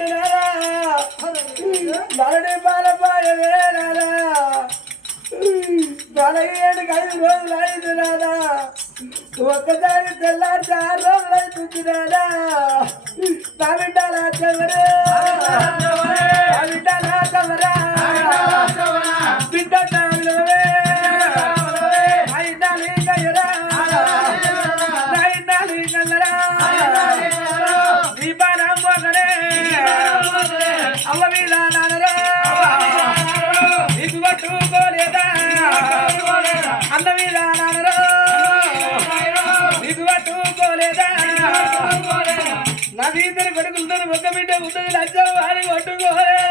ఉంటున్నారా నరడి బాలపాయమే నారా నలగేడుకి ఐదు రోజులు ఐదు ఒక్కసారి తెల్లారి ఆరు రోజులు అవుతుంది నారా అవ్వ మీద నానరా. నీకు పట్టుకోలేదా అన్న మీద నానరా నీకు పట్టుకోలేదా నా ఇద్దరు కొడుకులు ఒక బిడ్డ ఉంటుంది లజ్జలు వారి కొట్టుకోలేదా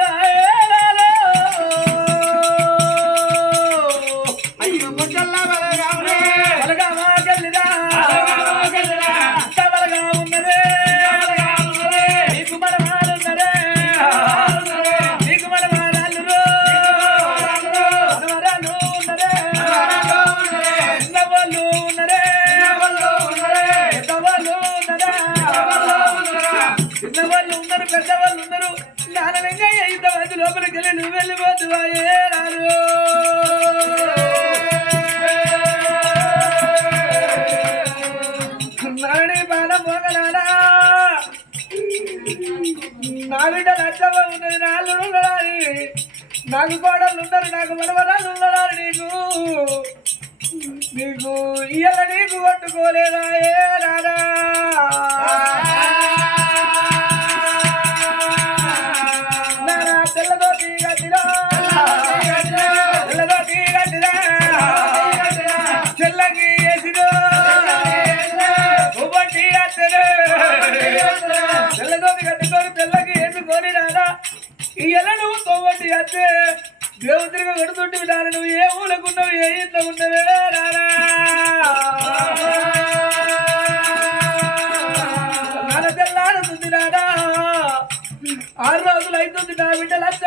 చిన్నవాళ్ళు ఉన్నారు పెద్దవాళ్ళు ఉన్నారు. నాన్న వెంకయ్య ఇంతమంది లోపలికి వెళ్ళి నువ్వు వెళ్ళిపోతువా ఏ నాని బాల మోగలాడా నా బిడ్డ నచ్చవ ఉన్నది నాళ్ళు ఉండడాలి నాకు కోడళ్ళు ఉన్నారు నాకు మనవరాలు ఉండడాలి నీకు. నీకు ఇయ్యాల నీకు కొట్టుకోలేదా ఏ రాదా కట్టుకొని తెల్లకి వేసుకొని రాదా ఇయ్యాల నువ్వు తొవ్వటి అత్తే? దేవుడిగా కొడుతుంటే విధానం నువ్వు ఏ ఊలకున్నావు ఏ ఇంట్లో ఉన్నవే రారా నాన్న తెల్లాడుతుంది నాడా ఆరు రోజులు అవుతుంది నా బిడ్డ లక్ష